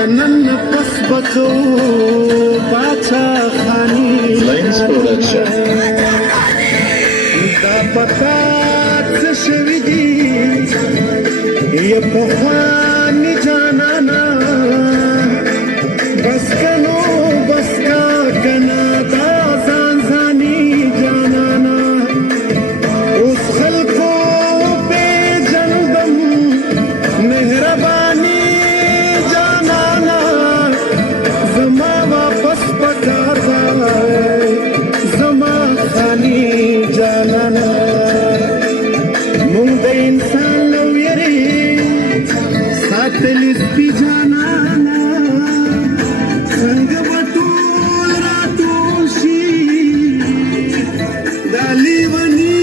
دنن پس بکو باچا خانی دا پتا تشوی دی یہ پخوانی جانانا بس کنو بس کا کنا دا زان زانی جانانا اس خلقو پہ جندم مہربانی جانانا زما واپس پکار دائے زما خانی جانانا مونږ د انسان لو یری ساتل سپی جانانا څنګه به ټول راټول شي دا لیوني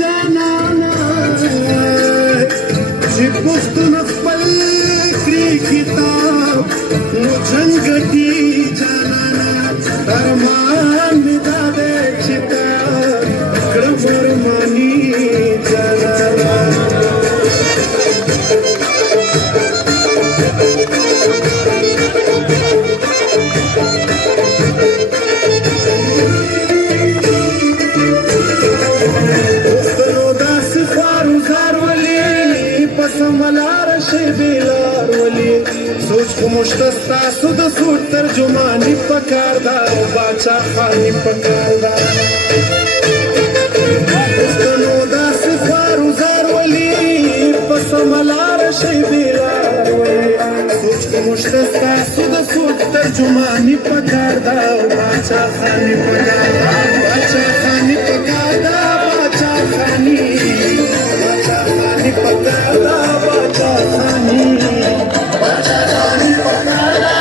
جانانا چې پښتون خپل کړي کتاب نو جنګټي جانانا ارمان مې دا دی چې تا کړم ارماني جانانا پښتنو داسې خوارو زار ولي په سمه لاره شي بېلار ولي سوچ خو موږ ته ستاسو د سوچ ترجماني پکار ده او باچا خاني پکار ده پښتنو داسې خوارو زار ولي په سمه لاره شي بېلار ولي سوچ خو موږ ته ستاسو د سوچ ترجماني پکار ده او باچا خاني پکار ده باچا خاني پکار ده باچا خاني پکار ده باچا خاني باچا خاني پکار ده باچا خاني باچا خاني پکار ده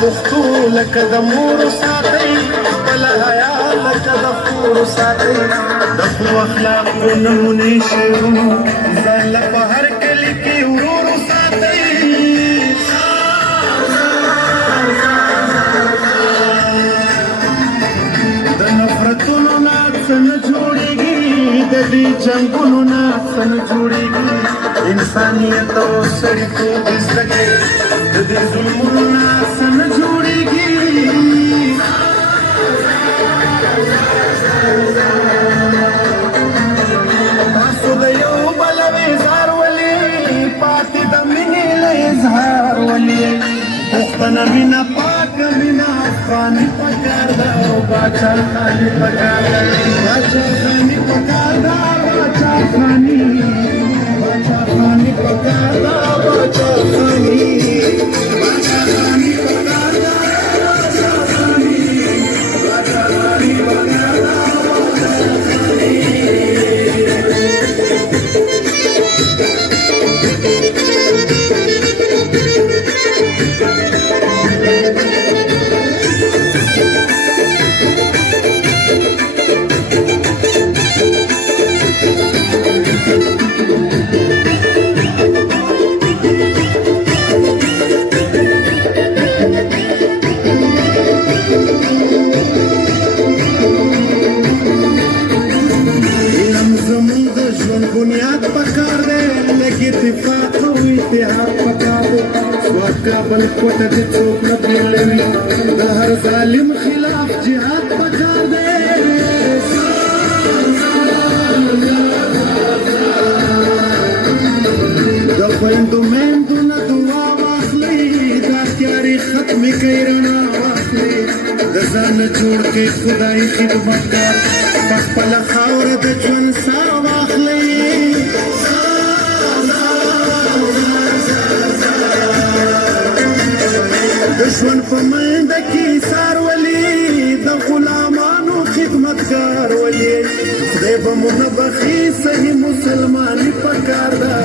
پښتو لکه د مور ساتي خپل حیا لکه د خور ساتي د خو اخلاق نمونه شو ځان په هر کلی کې ورور ساتي د نفرتونو نه څنګه جوړيږي د دې جنگونو نه څنګه جوړيږي انسانيت او سړیتوب زده کړي د دې ظلمونو نه څنګه جوړيږي تاسو د یو بل اظهار ولي پاتې د مینې له اظهار ولي پښتنه مینا پاک مینا خاني پکار ده او باچا خاني پکار ده باچا خاني پکار ده باچا خاني باچا خاني پکار ده باچا خاني باچا خاني پکار ده باچا خاني باچا خاني پکار ده باچا خاني بل کوټه دې څوک نه پیلوي د هر ظالم خلاف جهاد پکار دی د خویندو میندو نه دعا واخلئ دا تیارې ختمې کوي رڼا واخلئ د ځان جوړ کړئ خدای خدمتګار په خپله خاوره د ژوند ساه واخلئ دشمن په منډه کې سار ولي د غلامانو خدمتګار ولي به مونږ بخي صحیح مسلماني پکار دا